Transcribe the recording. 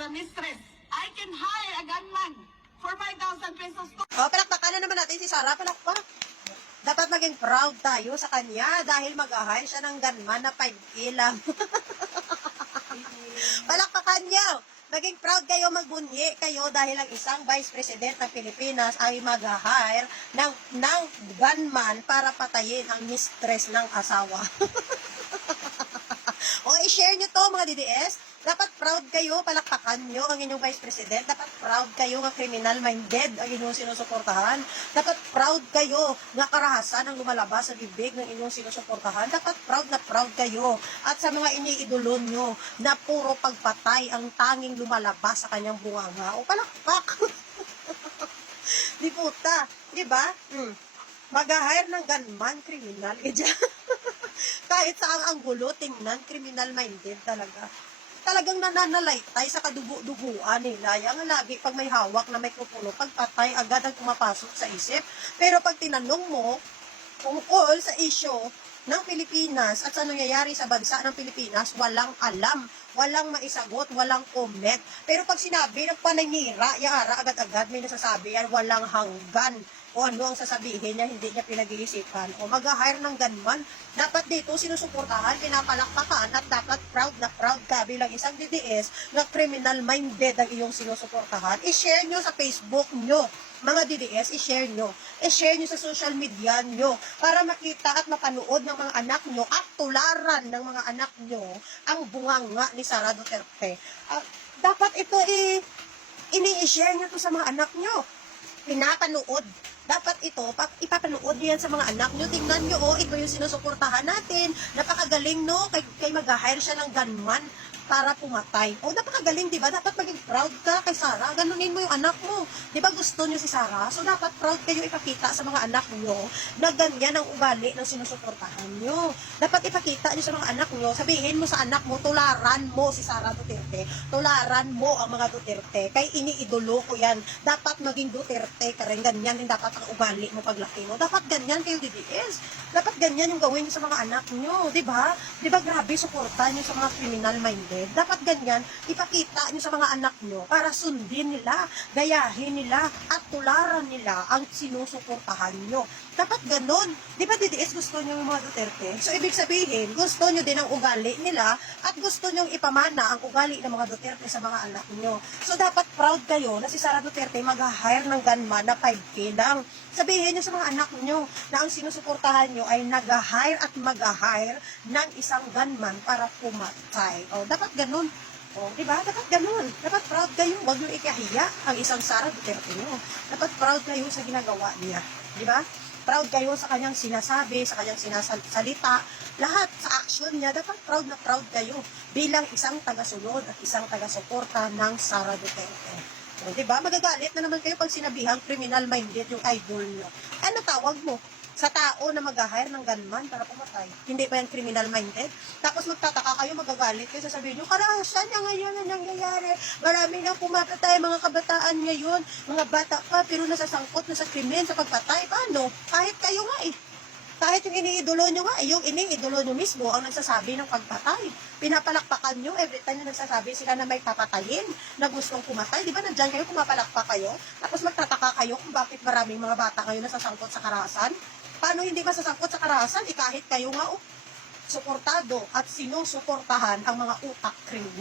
as a mistress, I can hire a gunman for 5,000 pesos. Palakpakan na naman natin si Sarah. Palakpak. Dapat maging proud tayo sa kanya dahil mag-ahay siya ng gunman na 5K lang. Palakpakan niyo. Maging proud kayo, magbunyi kayo dahil ang isang Vice President ng Pilipinas ay mag-hire ng gunman para patayin ang mistress ng asawa. O, i-share nyo to mga DDS. Dapat proud kayo, palakpakan nyo ang inyong Vice President. Dapat proud kayo nga criminal-minded ang inyong sinusuportahan. Dapat proud kayo nga karahasan ang lumalabas sa bibig ng inyong sinusuportahan. Dapat proud kayo. At sa mga iniidolo nyo na puro pagpatay ang tanging lumalabas sa kanyang bunganga. O, palakpak. Di puta. Di ba? Mag-hire ng gunman, criminal. Kahit sa ang gulo, tingnan, criminal-minded talaga. Talagang nananalaytay sa kadugo-duguan nila. Yang lagi pag may hawak na may kupulo, pagpatay agad ang pumapasok sa isip. Pero pag tinanong mo, tungkol sa issue ng Pilipinas at sa nangyayari sa bansa ng Pilipinas, walang alam, walang maisagot, walang comment. Pero pag sinabi, nagpanangira, yara agad-agad may nasasabi yan, walang hanggan. O ano ang sasabihin niya, hindi niya pinag-iisipan. O mag-hire ng gunman, dapat dito sinusuportahan, pinapalakpakan, at dapat proud na proud ka bilang isang DDS na criminal-minded ang iyong sinusuportahan. I-share nyo sa Facebook nyo, mga DDS, i-share nyo. I-share nyo sa social media nyo para makita at mapanood ng mga anak nyo at tularan ng mga anak nyo ang bunganga ni Sara Duterte. Dapat ito ini-share nyo to sa mga anak nyo. Pinapanood. Dapat ito, ipapanood nyo yan sa mga anak nyo. Tingnan nyo, ito yung sinusuportahan natin. Napakagaling, no? Kay mag-hire siya ng gunman para pumatay. O, napakagaling, di ba? Dapat maging proud ka kay Sarah. Ganunin mo yung anak mo. Di ba gusto nyo si Sarah? So, dapat proud kayo ipakita sa mga anak nyo na ganyan ang ugali ng sinusuportahan nyo. Dapat ipakita nyo sa mga anak nyo. Sabihin mo sa anak mo, tularan mo si Sara Duterte. Tularan mo ang mga Duterte. Kay iniidolo ko yan. Dapat maging Duterte ka rin. Ganyan din dapat ang ugali mo paglaki mo. Dapat ganyan kayo, DDS. Dapat ganyan yung gawin nyo sa mga anak nyo. Di ba? Di ba grabe suporta nyo sa mga criminal-minded? Dapat ganyan, ipakita nyo sa mga anak nyo para sundin nila, gayahin nila, at tularan nila ang sinusuportahan nyo. Dapat ganun. Di ba, DDS, gusto nyo yung mga Duterte? So, ibig sabihin, gusto nyo din ang ugali nila at gusto nyo ipamana ang ugali ng mga Duterte sa mga anak nyo. So, dapat proud kayo na si Sara Duterte mag-hire ng gunman na 5K lang. Sabihin nyo sa mga anak nyo na ang sinusuportahan nyo ay nag-hire at mag-hire ng isang gunman para pumatay. O, dapat ganun. O, diba? Dapat ganun. Dapat proud kayo. Huwag nyo ikahiya ang isang Sara Duterte nyo. Dapat proud kayo sa ginagawa niya. Diba? Proud kayo sa kanyang sinasabi, sa kanyang sinasalita. Lahat sa action niya, dapat proud na proud kayo bilang isang tagasunod at isang tagasuporta ng Sara Duterte. O, diba? Magagalit na naman kayo pag sinabihang criminal-minded yung idol nyo. Ano tawag mo? Sa tao na mag-hire ng gunman para pumatay. Hindi pa yan criminal-minded? Tapos magtataka kayo, magagalit kayo, sasabihin nyo, karahasan niya ngayon na nangyayari. Marami nang pumatay, mga kabataan ngayon. Mga bata pa, pero nasasangkot na sa krimen, sa pagpatay. Paano? Kahit kayo nga eh. Kahit yung iniidolo nyo nga, yung iniidolo nyo mismo ang nagsasabi ng pagpatay. Pinapalakpakan nyo, every time na nagsasabi sila na may papatayin, na gustong pumatay. Di ba nandyan kayo, pumapalakpak kayo? Tapos magtataka kayo kung bakit maraming mga bata kayo nasasangkot sa karahasan. Paano hindi masasangkot sa karahasan? Kahit kayo nga, suportado at sinusuportahan ang mga utak kriminal.